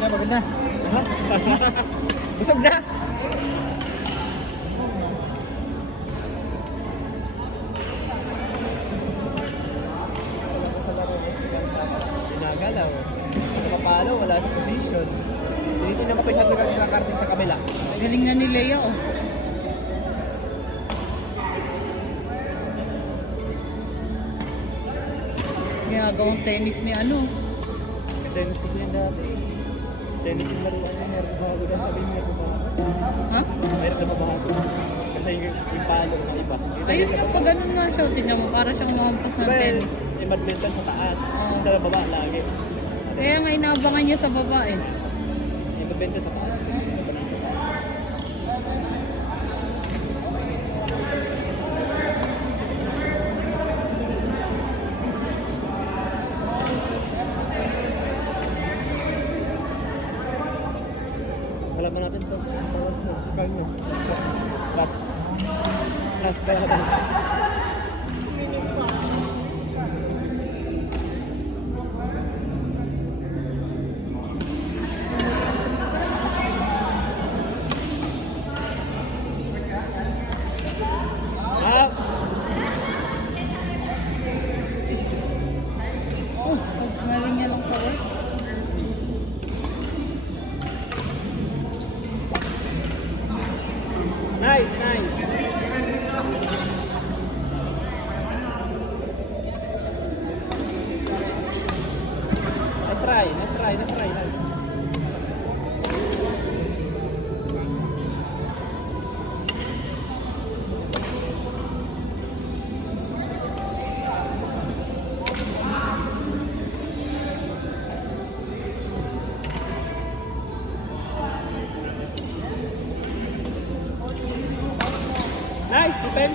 Pagod na. Ha? Busog na. Pinagalaw. Nakapalo, wala sa position. Tinitingnan ko pa siya nagkakarting sa kabila. Galing na ni Lea, oh. Ginagawang tennis ni ano. Tennis kasi yun dati. Tennis yung laruan niya. Meron bago daw sabihin niya kung Ha? meron na mabago. Kasi yung palo na iba. Ayun nga, pag ganun nga siya, tingnan mo, para siyang mamampas ng tennis. Yung badminton sa taas. Oo. Sa baba lagi. Kaya nga inaabangan niya sa baba eh. Yung badminton sa taas. Alam na natin ito. Bawas na. Si Carl na. Last. Last pa natin. Ah! Oh, galing niya lang sa work. Nice, nice. Let's try, let's try, let's try. Nice defense.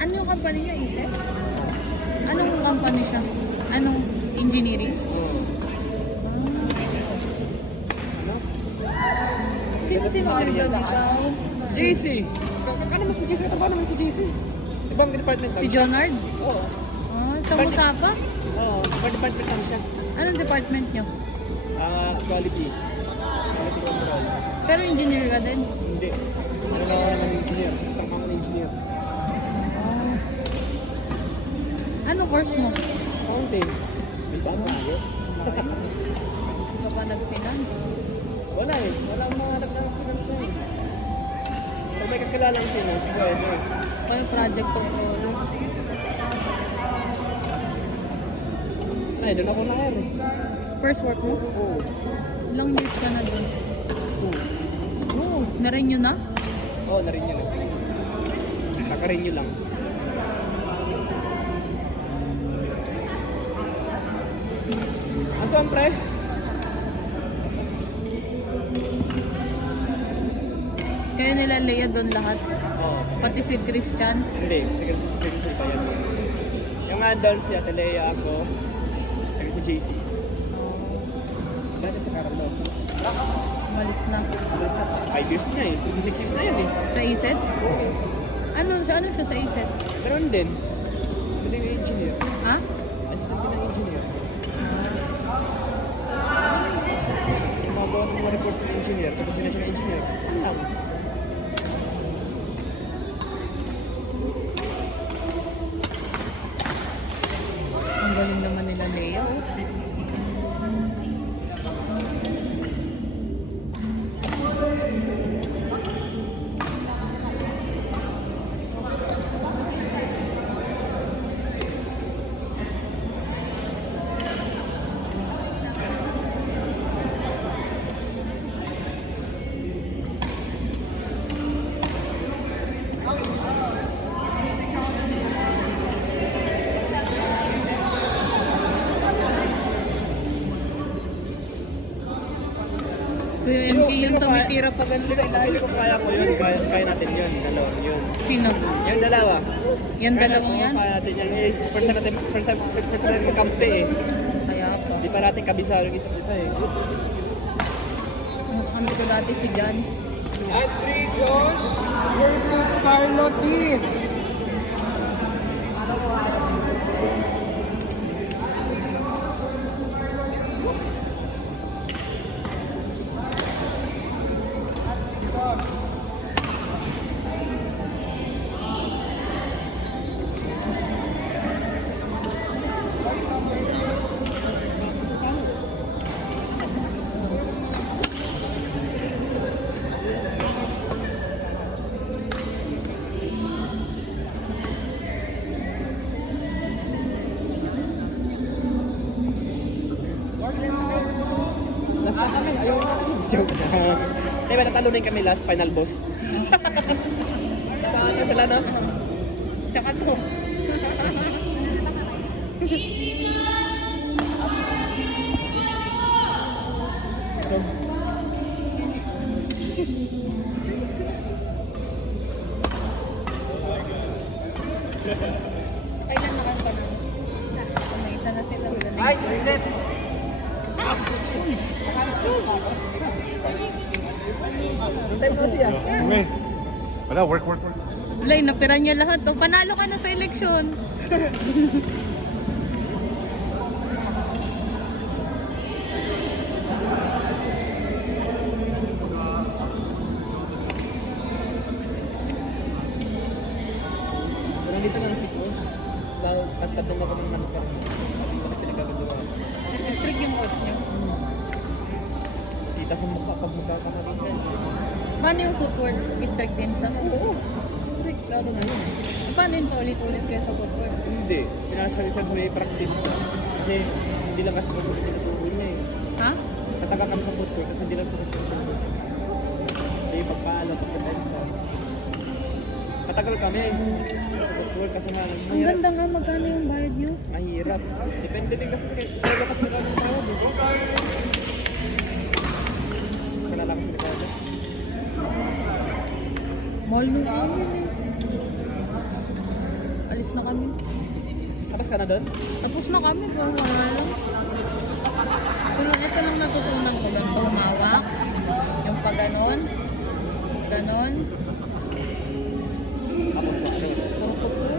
Ano yung company niya, Ises? Anong company siya? Anong engineering? Sino nagsasabitan? JC. Ano naman si JC? Katrabaho naman si JC. Ibang department Si Jonard? Oo. Ah, sa Musapa? Oo. Ibang department lang siya. Anong department niyo? Quality. Quality control. Pero engineer ka din? Hindi. Ano lang ako naman engineer. Assistant company engineer. Oh. Anong course mo? Accounting. May tama tayo. Hindi ka pa nag-finance? Wala eh. Wala ang mga anak na finance na eh. Pag may kakilalang finance, pwede. Kaya project controller. Ay, doon ako na eh. First work mo? Oo. Ilang years ka na doon? Oo, na-renew na? Oo, na-renew lang. Naka-renew lang. Asan pre? Kaya nila Lea doon lahat? Oo. Pati si Christian? Hindi, taga-si pa yan. Yung andal si Atalea ako, taga-si JC. Dati sa Carlo. Malis na. 5 years na eh, 6 years na yan eh. Sa ISES? Ano siya sa ISES? Meron din. Hindi yung engineer. Ha? Assistant din ng engineer. Gumagawa ng mga reports ng engineer, tapos din na siya ng engineer. Tama. Ang galing naman nila Lea, oh. Kuya MK yung tumitira pa ganun sa ilalim. Kung kaya ko yun, kaya natin yun. Dalawa, yun. Sino? Yung dalawa. Yan dalawang yan? Kaya natin yan. Eh, first time magkampi eh. Kaya pa. Di pa natin kabisado yung isa't isa eh. Ang kampi ko dati si Jan. Andre Josh versus Carlo T. Last na kami, ayaw na. Joke na. Di ba natalunin kami last final boss? Ano sila na? Tsaka to. Kailan na kayo pa nun? Isa na sila. Ay, reset! Time na siya. Okay. Wala, work. Blay, napira niya lahat. Oh, panalo ka na sa eleksyon. Nandito na si Coach. Tatlo na kami naman sa pinagagagawa. Strict yung coach niya. Kita sa mukha pag magkakamarin. Paano yung footwork? Strict din siya? Oo. Strict, lalo na yun. Paano yung paulit-ulit kayo sa footwork? Hindi. Pinasali practice na. Kasi hindi lang kasi footwork tinutuloy niya eh. Ha? Kataga kami sa footwork kasi hindi lang sa footwork. Hindi pagpaalo, pagpapensa. Katagal kami sa footwork kasi nga Ang mahirap. ganda nga, magkano yung bayad niyo? Mahirap. Depende din kasi sa kasi magkano yung tawag eh. Kanala kasi nagkano. Mahal nung amin eh. Alis na kami. Tapos ka na doon? Tapos na kami, puro wala lang. Pero ito lang natutunan ko, ganito humawak. Yung pa ganon. Ganon. Tapos na ano. Puro footwork.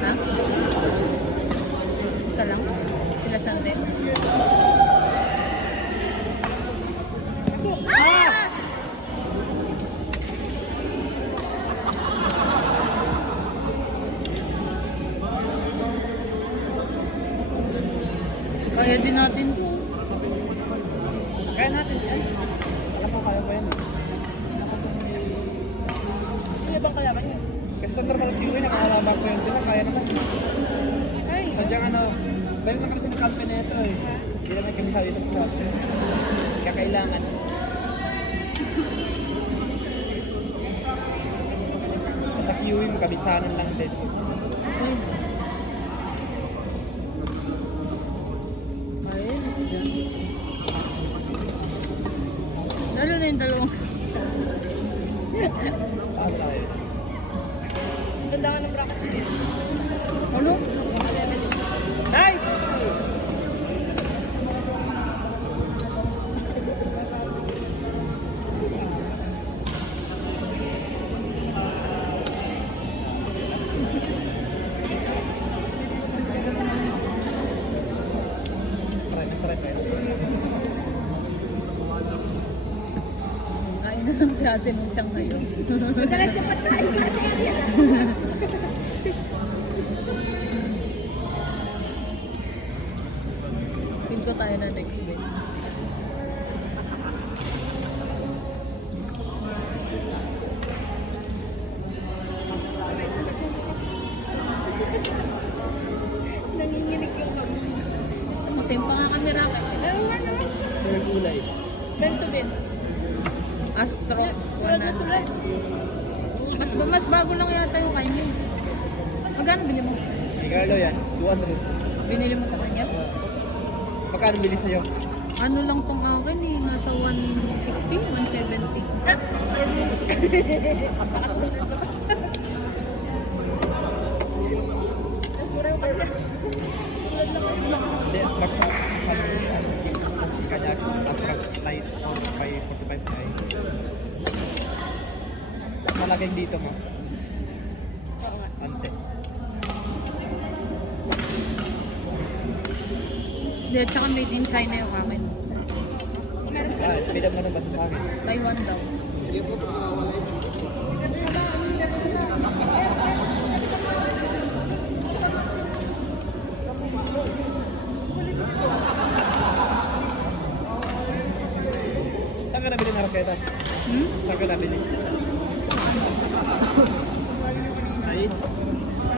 Ha? Isa lang? Sila Shantel? Ah! Kaya din natin to. Kaya natin yan. Alam mo kaya ba yan? Kaya bang kalaban yun? Kasi sa normal QA, nakakalaban ko yan sila. Kaya naman. Ay, Sadyang ano, meron na kami sa kampi na ito eh. Hindi naman kami sa isang shot. Kaya kailangan. Sa QA, makabisanan lang din. lalo na yung dalawang. Taas tayo. Ganda nga ng bracket. Ano? Nice! Try tayo. Kain na lang si ate nung siyang ngayon. Diretso pa tayo. Pinto tayo na next week. Nanginginig yung kami. Ano, same pa nga kami racket. Ano nga naman? Third kulay. Bento din. Astrox Tulad na 100. tulad. Mas bago lang yata yung kainin. Magkano bili mo? Carlo yan, 200. Binili mo sa kanya? Magkano bili sa'yo? Ano lang tong akin eh, nasa 160, 170. Hindi, max sa kanya, abstract light, 45 tayo. Malagay dito mo. Oo nga. Ante. Hindi, tsaka made in China yung akin. Ah, pinag mo na ba sa akin? Taiwan daw. Saan ka nabili na raketa? Hmm? Saan ka nabili?